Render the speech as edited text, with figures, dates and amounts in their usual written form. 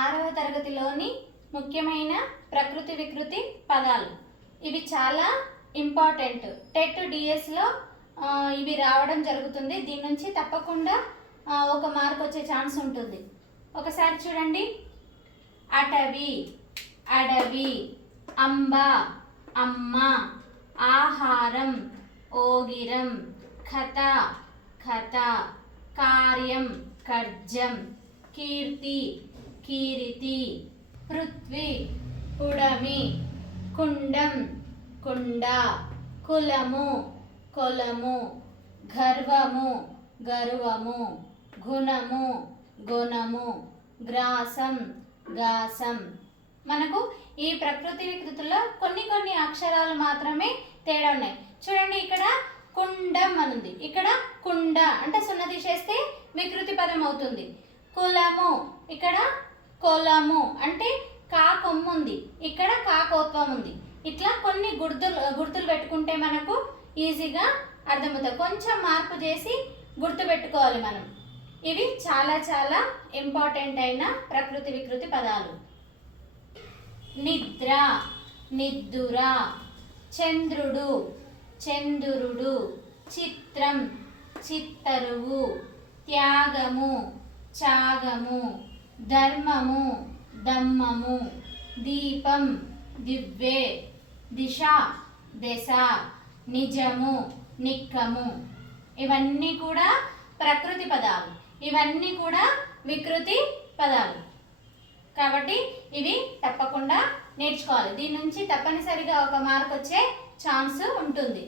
6వ తరగతిలోని ముఖ్యమైన ప్రకృతి వికృతి పదాలు. ఇవి చాలా ఇంపార్టెంట్. టెట్ డిఎస్లో ఇవి రావడం జరుగుతుంది. దీని నుంచి తప్పకుండా ఒక మార్క్ వచ్చే ఛాన్స్ ఉంటుంది. ఒకసారి చూడండి. అటవి, అడవి, అంబ, అమ్మ, ఆహారం, ఓగిరం, కథ, కథ, కార్యం, కర్జం, కీర్తి, కీరితి, పృథ్వీ, పుడమి, కుండం, కుండ, కులము, కొలము, గర్వము, గర్వము, గుణము, గుణము, గ్రాసం, గాసం. మనకు ఈ ప్రకృతి వికృతుల్లో కొన్ని అక్షరాలు మాత్రమే తేడా ఉన్నాయి. చూడండి, ఇక్కడ కుండం అనుంది, ఇక్కడ కుండ అంటే సున్న తీసేస్తే వికృతి పదం అవుతుంది. కులము, ఇక్కడ కొలము అంటే కా కొమ్ము ఉంది, ఇక్కడ కాకోత్వం ఉంది. ఇట్లా కొన్ని గుర్తులు పెట్టుకుంటే మనకు ఈజీగా అర్థమవుతుంది. కొంచెం మార్పు చేసి గుర్తు పెట్టుకోవాలి మనం. ఇవి చాలా చాలా ఇంపార్టెంట్ అయిన ప్రకృతి వికృతి పదాలు. నిద్ర, నిద్దుర, చంద్రుడు, చంద్రుడు, చిత్రం, చిత్తరువు, త్యాగము, త్యాగము, ధర్మము, దమ్మము, దీపం, దివ్వే, దిశ, దశ, నిజము, నిక్కము. ఇవన్నీ కూడా ప్రకృతి పదాలు, ఇవన్నీ కూడా వికృతి పదాలు. కాబట్టి ఇవి తప్పకుండా నేర్చుకోవాలి. దీని నుంచి తప్పనిసరిగా ఒక మార్క్ వచ్చే ఛాన్స్ ఉంటుంది.